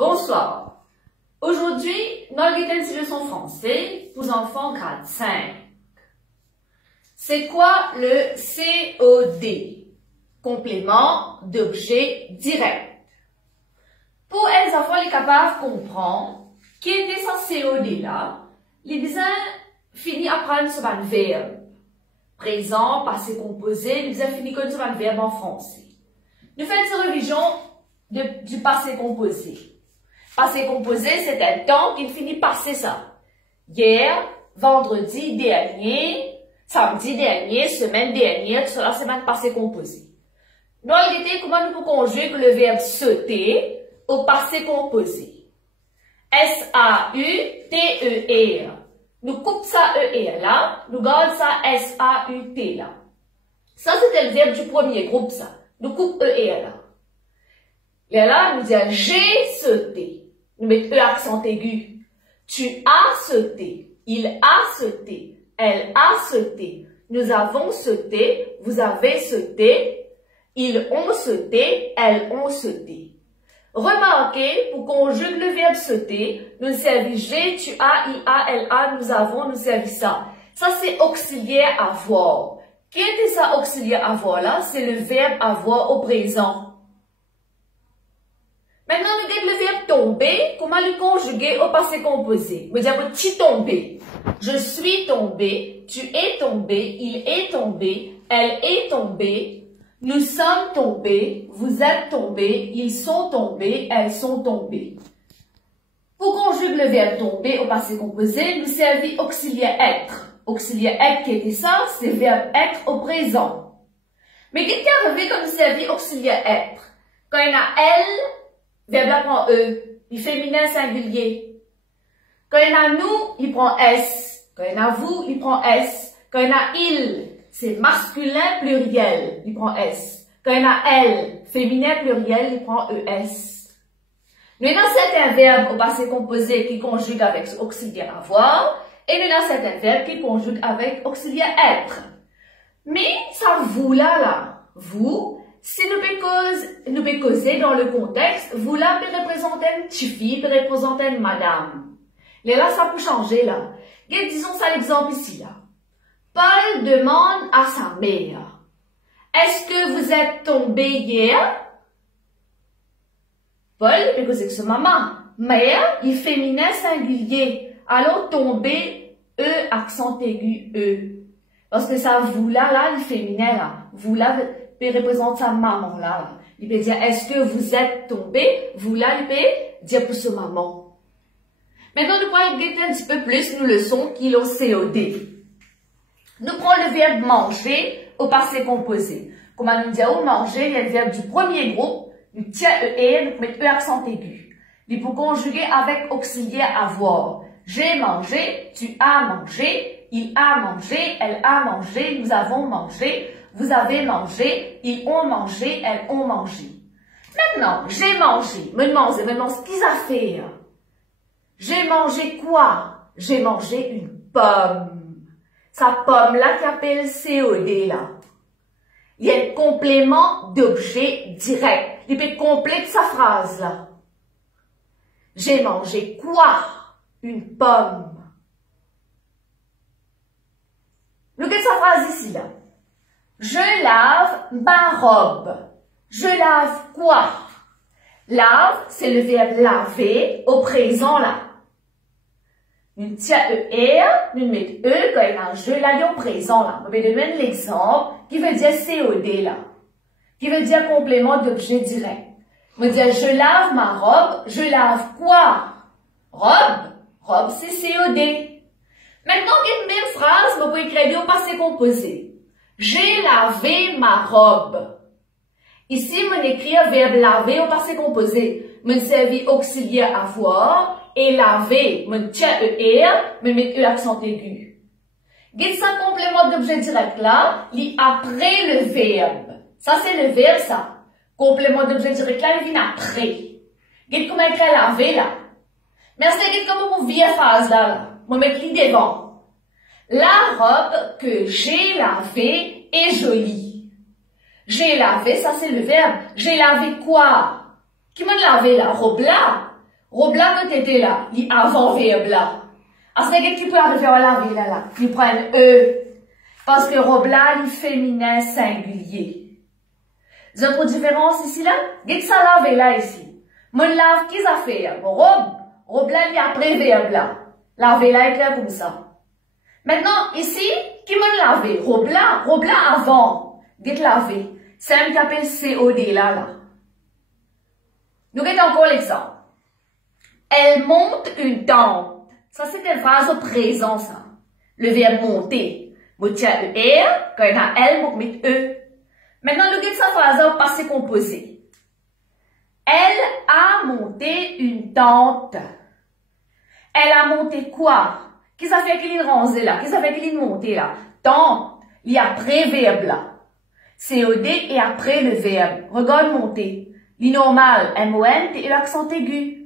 Bonsoir. Aujourd'hui, nous allons une leçon français pour enfants grade 5. C'est quoi le COD? Complément d'objet direct. Pour les enfants les capables de comprendre qui était ce COD là, les besoins finissent à prendre sur un verbe. Présent, passé composé, les besoins finissent comme sur un verbe en français. Nous faisons une révision du passé composé. Passé composé, c'est un temps qu'il finit passer ça. Hier, vendredi dernier, samedi dernier, semaine dernière, tout cela, c'est même passé composé. Nous allons voir comment nous pouvons conjuguer le verbe sauter au passé composé. S-A-U-T-E-R. Nous coupons ça E-R là, nous gardons ça S-A-U-T là. Ça, c'était le verbe du premier groupe, ça. Nous coupons E-R là. Et là, nous disons j'ai sauté. Nous mettons E accent aigu. Tu as sauté. Il a sauté. Elle a sauté. Nous avons sauté. Vous avez sauté. Ils ont sauté. Elles ont sauté. Remarquez, pour conjuguer le verbe sauter, nous servons j'ai, tu as, il a, elle a, nous avons, nous servons ça. Ça, c'est auxiliaire avoir. Qui était ça auxiliaire avoir là? C'est le verbe avoir au présent. Maintenant, nous avons le verbe tomber. Comment le conjuguer au passé composé? Nous disons tu tombé. Je suis tombé. Tu es tombé. Il est tombé. Elle est tombée. Nous sommes tombés. Vous êtes tombés. Ils sont tombés. Elles sont tombées. Pour conjuguer le verbe tomber au passé composé, nous servons auxiliaire être. Auxiliaire être qui était ça, c'est le verbe être au présent. Mais qu'est-ce qui est arrivé quand nous servons auxiliaire être? Quand il y a elle, verbe là prend E, il féminin singulier. Quand il y a nous, il prend S. Quand il y a vous, il prend S. Quand il y a il, c'est masculin pluriel, il prend S. Quand il y a elle, féminin pluriel, il prend ES. Nous avons certains verbes au passé composé qui conjuguent avec auxiliaire avoir, et nous avons certains verbes qui conjuguent avec auxiliaire être. Mais ça vous là, vous, si nous pouvons causer dans le contexte, vous là, peut représenter une petite fille, peut représenter une madame. Là, ça peut changer, là. Et disons ça l'exemple ici, là. Paul demande à sa mère, est-ce que vous êtes tombé hier? Paul peut causer que sa maman. Mère, il féminin singulier. Alors, tomber, E, accent aigu, E. Parce que ça, vous là, il féminin, là. Vous là, peut représenter sa maman là. Il peut dire, est-ce que vous êtes tombé? Vous là, il peut dire pour sa maman. Maintenant, nous pourrons regarder un petit peu plus nos leçons qui l'ont COD. Nous prenons le verbe manger au passé composé. Comment nous dire manger, il y a le verbe du premier groupe, nous tient ER, nous mettons E accent aigu. Il faut conjuguer avec auxiliaire avoir. J'ai mangé, tu as mangé, il a mangé, elle a mangé, nous avons mangé. Vous avez mangé, ils ont mangé, elles ont mangé. Maintenant, j'ai mangé. Me demandez maintenant ce qu'ils ont fait. J'ai mangé quoi? J'ai mangé une pomme. Sa pomme là qui appelle COD là. Il y a un complément d'objet direct. Il peut compléter sa phrase là. J'ai mangé quoi? Une pomme. Regardez sa phrase ici là. Je lave ma robe. Je lave quoi? Lave, c'est le verbe laver au présent là. Nous tient ER, nous mettons E quand il y a un je là au présent là. On va donner l'exemple qui veut dire COD là. Qui veut dire complément d'objet direct. On va dire je lave ma robe. Je lave quoi? Robe. Robe c'est COD. Maintenant, une même phrase, on peut écrire au passé composé. J'ai lavé ma robe. Ici, on écrit un verbe laver au passé composé. On servi auxiliaire avoir et laver. On tient ER, on met E accent aigu. Guide ça complément d'objet direct là, lit après le verbe. Ça, c'est le verbe, ça. Complément d'objet direct là, il vient après. Guide comment écrire laver là. Merci, guide comment vous vient phase là. On met lit devant. La robe que j'ai lavée est jolie. J'ai lavé, ça c'est le verbe. J'ai lavé quoi? Qui m'a lavé la robe là? Robla que t'étais là, li avant verbe là. Est-ce que tu peux arriver à laver là? Tu prends un E. Parce que Robla, li féminin singulier. Autre différence ici là? Qu'est-ce que ça lave là ici? Mon lave, qui ça fait? Robe là, il y a après verbe là. Laver là est clair comme ça. Maintenant, ici, qui me lave? Robe là avant. Get laver. C'est un qui appelle COD là. Nous regardons encore l'exemple. Elle monte une tente. Ça, c'est une phrase au présent, ça. Le verbe monter. Vous tirez ER, quand il y a elle, vous mettez E. Maintenant, nous regardons sa phrase au passé composé. Elle a monté une tente. Elle a monté quoi? Qu'est-ce que ça fait qu'il est rangé là? Qu'est-ce que ça fait qu'il est monté là? Tente, il y a après-verbe là. COD et après le verbe. Regarde monter. L'inormal, MON, et l'accent aigu.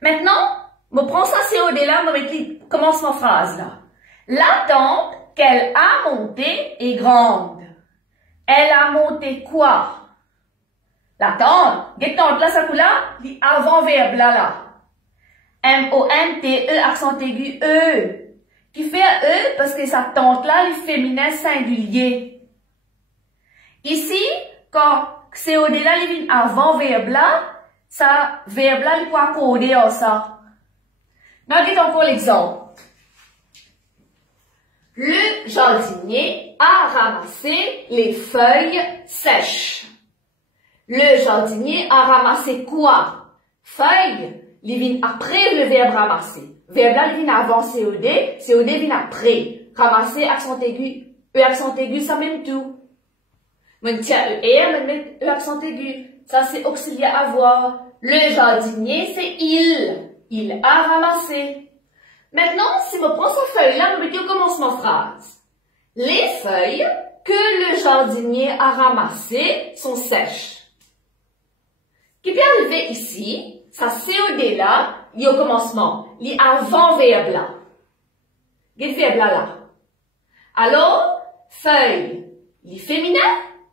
Maintenant, je prends ça COD là, je commence ma phrase là. La tente qu'elle a montée est grande. Elle a monté quoi? La tente. Cette tente là, ça coule là, avant verbe là. M-O-N-T-E, accent aigu, E. Qui fait E parce que sa tente là, le féminin singulier. Ici, quand COD là, il vient avant verbe là, ça, verbe là, il peut coder en ça. Regardez encore l'exemple. Le jardinier a ramassé les feuilles sèches. Le jardinier a ramassé quoi? Feuilles. Il vient après le verbe ramasser. Verbe là, il vient avant COD. COD vient après. Ramasser, accent aigu. E, accent aigu, ça même tout. On tient ER, on met l'accent aigu. Ça, c'est auxiliaire avoir. Le jardinier, c'est il. Il a ramassé. Maintenant, si je prends cette feuille-là, je commence ma phrase. Les feuilles que le jardinier a ramassées sont sèches. Qui peut arriver ici, ça COD là, il y a au commencement. Il y a avant verbe là. Il y a verbe là. Alors, feuille, il est féminin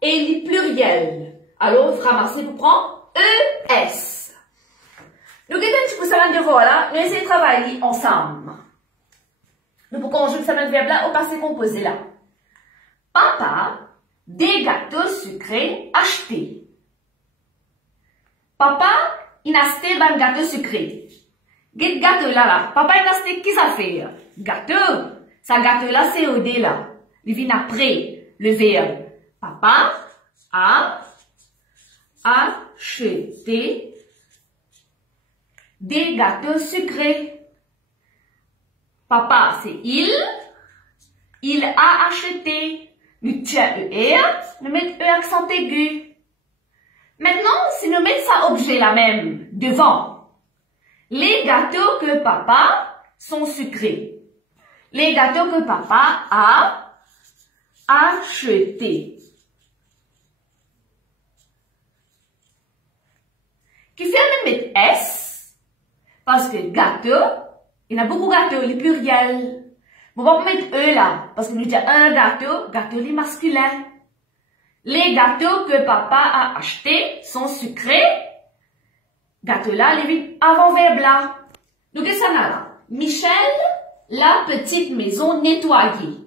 et il est pluriel. Alors, ramasser pour prendre ES. Nous regardons un petit peu ça de voilà, nous essayons de travailler ensemble. Nous pouvons conjuguer ça dans le verbe là au passé composé là. Papa, des gâteaux sucrés achetés. Papa, il a acheté un gâteau sucré. Quel gâteau là? Papa, il a acheté qui ça fait? Gâteau. Ça gâteau là, c'est au dé là. Il vient après le verbe. Papa a acheté des gâteaux sucrés. Papa, c'est il. Il a acheté. Nous tient ER, nous mettons E accent aigu. Maintenant, si nous mettons ça objet là même, devant, les gâteaux que papa sont sucrés. Les gâteaux que papa a achetés. Qui fait le mettre S, parce que gâteau, il y en a beaucoup de gâteaux, les pluriels. On va mettre E là, parce que nous disons un gâteau, gâteau les masculins. Les gâteaux que papa a achetés sont sucrés. Gâteau là, les avant verbe là. Nous qu'est-ce qu'on a là? Michel, la petite maison nettoyée.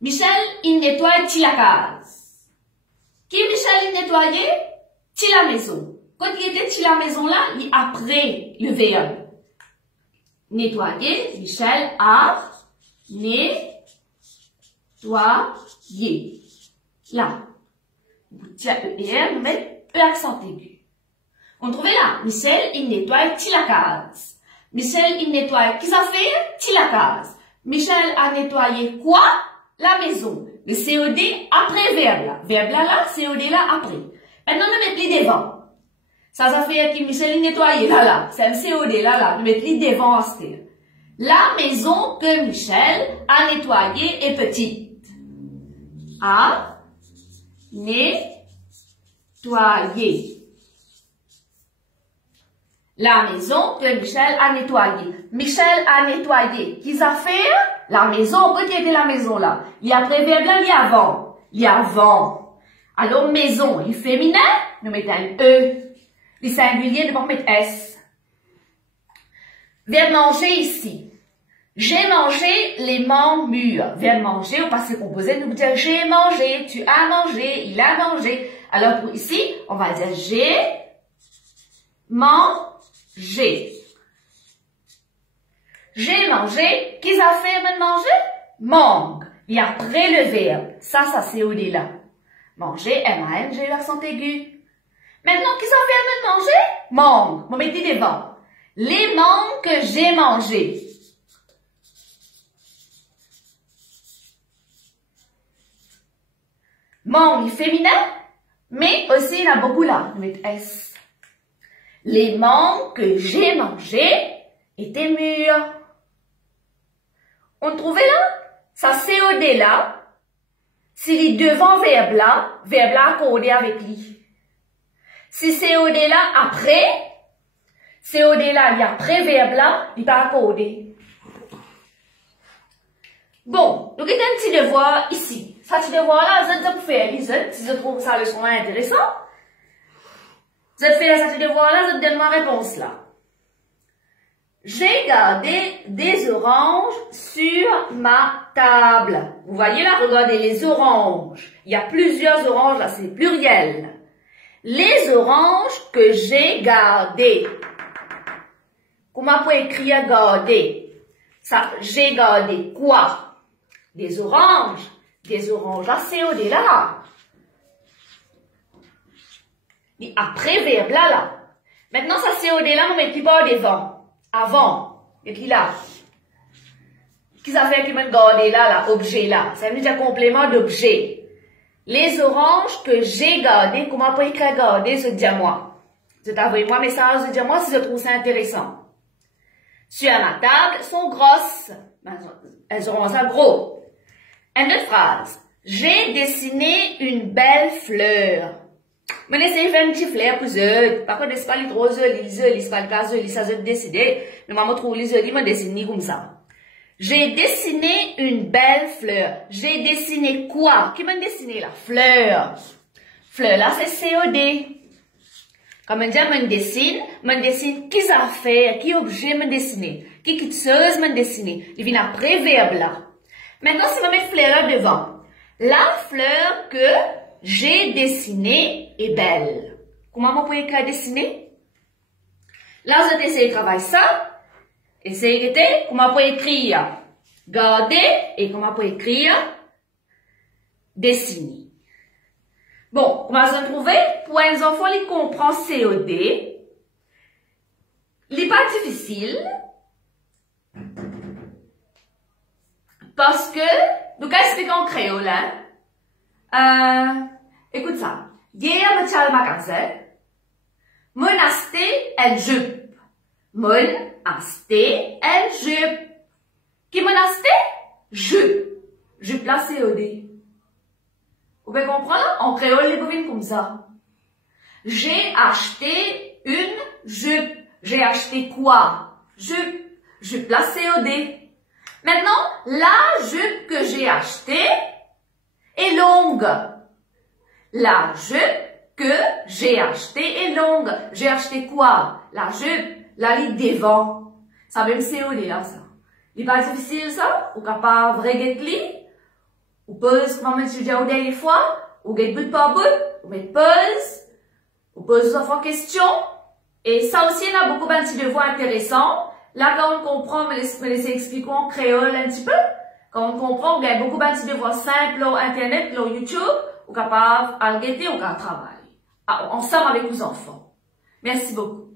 Michel, il nettoie la case. Qui Michel, il nettoyait? La maison. Quand il était la maison là, il après le verbe. Nettoyer, Michel a nettoyé. Là. Vous tirez ER, vous mettez E accent aigu. On trouve là, Michel, il nettoie la case. Michel, il nettoie, qui ça fait? La case. Michel a nettoyé quoi? La maison. Le COD après verbe là. Verbe là, COD là après. Maintenant, nous mettons les devant. Ça fait que Michel il nettoyé là. C'est un COD là. Nous mettons les devant à ce. La maison que Michel a nettoyée est petite. A nettoyé. La maison que Michel a nettoyée. Michel a nettoyé. Qui ça fait? La maison. Quand il était la maison là? Il y a préverbe là, il y a avant. Il y a avant. Alors maison, il est féminin. Nous mettons un E. Les singuliers ne vont mettre S. Verbe manger ici. J'ai mangé les mangues mûres. Verbe manger au passé composé, nous dire j'ai mangé, tu as mangé, il a mangé. Alors pour ici, on va dire j'ai mangé. J'ai mangé. Qui a fait de manger? Mangue. Et après le verbe. Ça c'est au là. Manger, M-A-N-G, l'accent aigu. Maintenant, qui a fait de manger? Mangue. On met devant. Les mangues que j'ai mangées. Mangue féminin, mais aussi il y en a beaucoup là. On met S. Les mangues que j'ai mangées étaient mûres. On trouvait là? Ça COD là. S'il est devant verbe là accordé avec lui. Si COD là après, COD là, il y a après verbe là, il n'est pas accordé. Bon, donc il y a un petit devoir ici. Ça, petit devoir là, je vais faire, si je trouve ça leçon intéressant. Je vais faire ça, petit devoir là, je te donne ma réponse là. J'ai gardé des oranges sur ma table. Vous voyez là, regardez les oranges. Il y a plusieurs oranges là, c'est pluriel. Les oranges que j'ai gardées. Comment on peut écrire garder? Ça, j'ai gardé quoi? Des oranges. Des oranges là, COD là. Et après verbe là. Maintenant, ça COD là, on met plus bas devant. Avant, et puis là. Qu'est-ce que ça fait qui m'a gardé là, objet là? Ça veut dire complément d'objet. Les oranges que j'ai gardées, comment on peut écrire garder, se dire moi? Je t'envoie moi un message, se dire moi si je trouve ça intéressant. Sur ma table, sont grosses. Elles auront ça gros. Une autre phrase. J'ai dessiné une belle fleur. Je vais essayer de faire une petite fleur pour eux. Par contre, ce n'est pas les trop jolis, c'est pas le cas, ça je décider. Mais moi, je trouve les jolis, je dessine comme ça. J'ai dessiné une belle fleur. J'ai dessiné quoi? Qui m'a dessiné la fleur? Fleur là, c'est COD. Comme on dit, je dessine qui ça fait, qui objet me dessiner, qui chose me dessiner. Il vient après verbe là. Maintenant, si je vais mettre fleur là devant. La fleur que j'ai dessinée est belle. Comment on peut écrire dessiner? Là, je vais essayer de travailler ça. Essayez de comment on peut écrire garder et comment on peut écrire dessiner. Bon, comment se trouver? Pour les enfants, ils comprennent COD. Il n'est pas difficile. Parce que, nous expliquons en créole, écoute ça. Hier, je suis allé au magasin. Mon acheté un jupe. Mon acheté un jupe. Qui mon acheté? Jupe. Jupe là, COD. Vous pouvez comprendre? En créole, les bovines comme ça. J'ai acheté une jupe. J'ai acheté quoi? Jupe. Jupe là, COD. Maintenant, la jupe que j'ai achetée est longue. La jupe que j'ai achetée est longue. J'ai acheté quoi? La jupe, la ligne devant. Ça même COD là, ça. Il n'est pas difficile ça? Ou capable de regarder? Ou pose, comme on dit la dernière fois? Ou get bout par bout? Ou mettre pause? Ou pose aux enfants questions? Et ça aussi, il y a beaucoup de petits devoirs intéressants. Là, quand on comprend, me laisser expliquer en créole un petit peu. Quand on comprend, il y a beaucoup de petits devoirs simples sur Internet, sur YouTube, ou capable de regarder ou de travailler. Ensemble avec les enfants. Merci beaucoup.